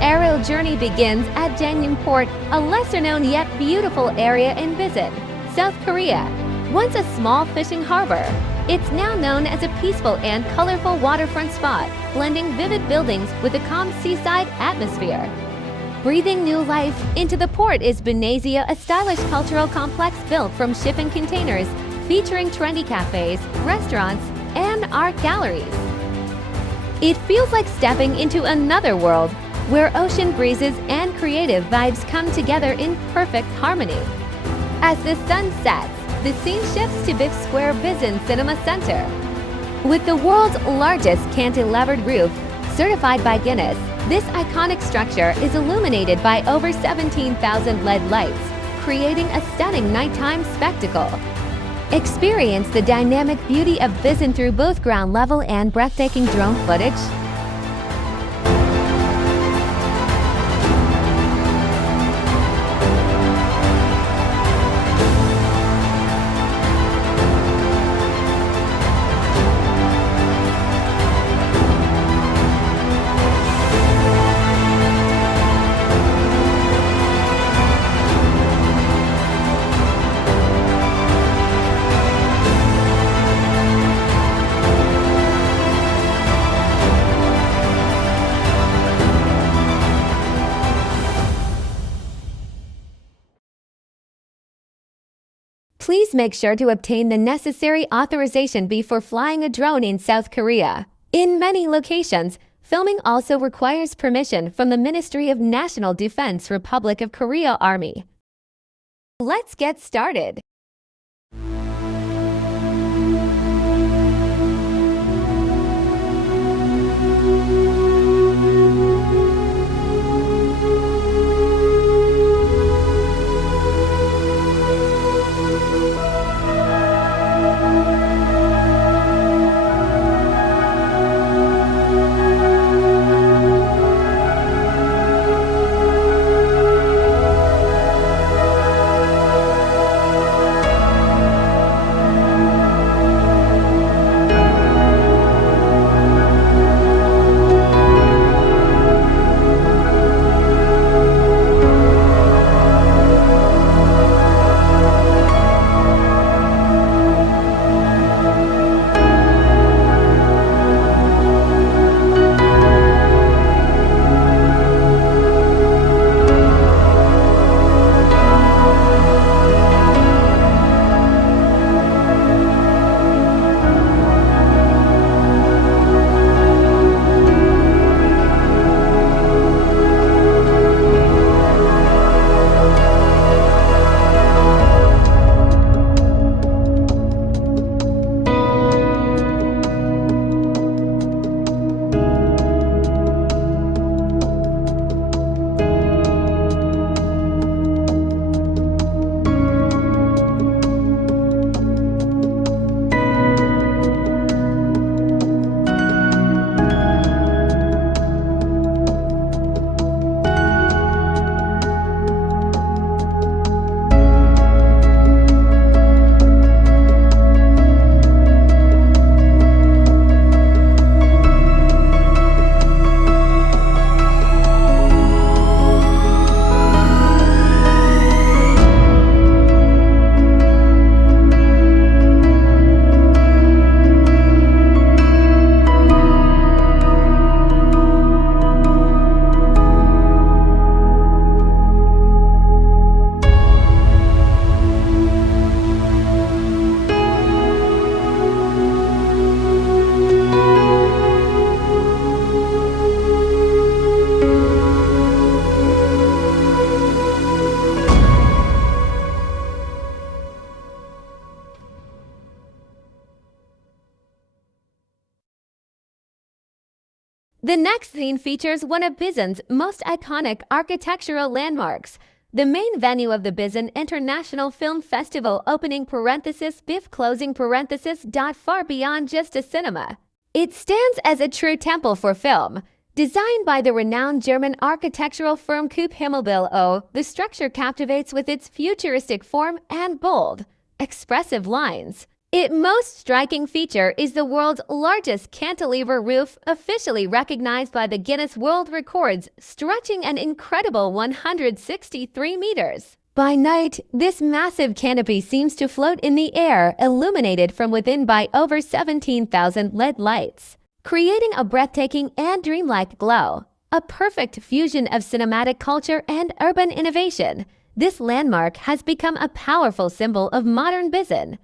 aerial journey begins at Jangnim Port, a lesser-known yet beautiful area in Busan, South Korea. Once a small fishing harbor, it's now known as a peaceful and colorful waterfront spot, blending vivid buildings with a calm seaside atmosphere. Breathing new life into the port is Bunezia, a stylish cultural complex built from shipping containers, featuring trendy cafés, restaurants, and art galleries. It feels like stepping into another world, where ocean breezes and creative vibes come together in perfect harmony. As the sun sets, the scene shifts to Biff Square Busan Cinema Center. With the world's largest cantilevered roof, certified by Guinness, this iconic structure is illuminated by over 17,000 LED lights, creating a stunning nighttime spectacle. Experience the dynamic beauty of Busan through both ground level and breathtaking drone footage. Please make sure to obtain the necessary authorization before flying a drone in South Korea. In many locations, filming also requires permission from the Ministry of National Defense Republic of Korea Army. Let's get started. The next scene features one of Busan's most iconic architectural landmarks, the main venue of the Busan International Film Festival, opening parenthesis Biff closing parenthesis. Far beyond just a cinema. It stands as a true temple for film. Designed by the renowned German architectural firm Coop Himmelbill, the structure captivates with its futuristic form and bold, expressive lines. Its most striking feature is the world's largest cantilever roof, officially recognized by the Guinness World Records, stretching an incredible 163 meters. By night, this massive canopy seems to float in the air, illuminated from within by over 17,000 LED lights, creating a breathtaking and dreamlike glow. A perfect fusion of cinematic culture and urban innovation, this landmark has become a powerful symbol of modern Busan,